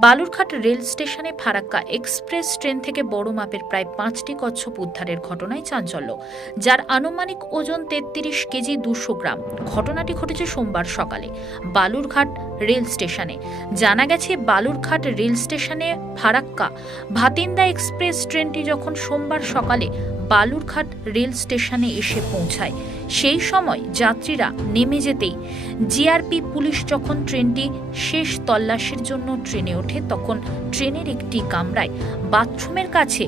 Balurghat rail স্টেশনে Farakka express train থেকে বড় মাপের প্রায় পাঁচটি কচ্ছপ উদ্ধারের ঘটনায় চাঞ্চল্য, যার আনুমানিক ওজন তেত্রিশ কেজি দুশো গ্রাম। ঘটনাটি ঘটেছে সোমবার সকালে বালুরঘাট রেল স্টেশনে। জানা গেছে, বালুরঘাট রেল স্টেশনে ফারাক্কা ভাতিন্দা এক্সপ্রেস ট্রেনটি যখন সোমবার সকালে বালুরঘাট রেল স্টেশনে এসে পৌঁছায়। সেই সময় যাত্রীরা নেমে যেতেই জিআরপি পুলিশ যখন ট্রেনটি শেষ তল্লাশির জন্য ট্রেনে ওঠে, তখন ট্রেনের একটি কামরায় বাথরুমের কাছে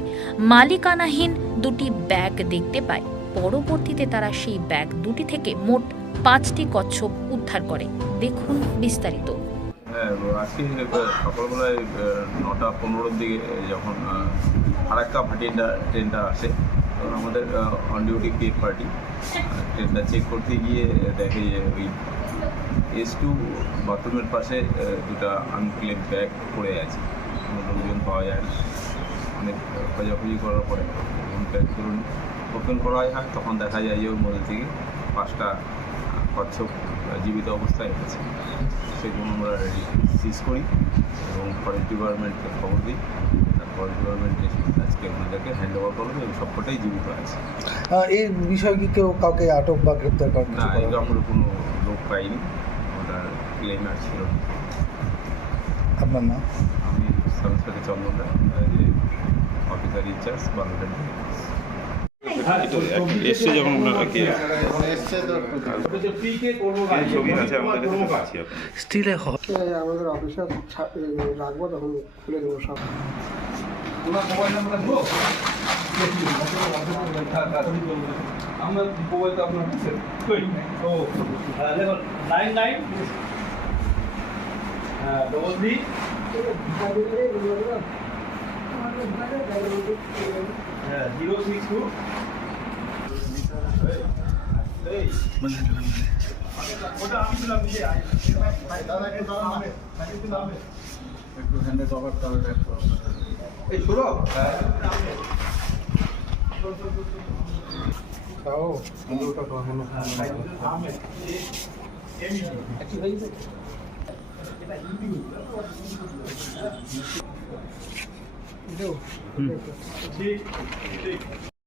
মালিকানাহীন দুটি ব্যাগ দেখতে পায়। পরবর্তীতে তারা সেই ব্যাগ দুটি থেকে মোট পাঁচটি কচ্ছপ উদ্ধার করে। দেখুন বিস্তারিত। হ্যাঁ আজকে সকালবেলায় নটা পনেরোর দিকে যখন ফারাক্কা ট্রেনটা আসে আমাদের অন ডিউটি পিএফ পার্টি ট্রেনটা চেক করতে গিয়ে দেখে যে ওই এস টু বাথরুমের পাশে দুটা আনক্লেম ব্যাগ পড়ে আছে। লোকজন পাওয়া যায় না অনেক খোঁজাখুঁজি করার পরে যখন ব্যাগগুলো ওপেন করা হয় তখন দেখা যায় যে ওর মধ্যে থেকে পাঁচটা কচ্ছপ জীবিত অবস্থায় আছে। সেগুলো আমরা সিজ করি এবং ফরেস্ট ডিপার্টমেন্টকে খবর দিই। ফরেস্ট ডিপার্টমেন্ট ওনাদেরকে হ্যান্ড ওভার করবে এবং সবকটাই জীবিত আছে। এই বিষয়ে কি কেউ কাউকে আটক বা গ্রেপ্তার করার না করা আমরা কোনো লোক পাইনি ওটার ক্লেম আর ছিল। না আপনার নাম? আমি রায় যে অফিসার ইনচার্জ বাংলাদেশ। এসছে যখন আপনারা কি? ছবি আছে আমাদের কাছে পাচ্ছি স্টিলে আমাদের অফিসে ছা- এই রাখব তখন খুলে দেবো সব। আমরা মোবাইলটা আপনার কাছে ও দেখুন নাইন নাইন হ্যাঁ ডবল থ্রি হ্যাঁ জিরো সিক্স টু ওটা আমি ছিলাম নিজে এই ষোলো খাও। ওটা খাওয়ানো ঠিক ঠিক।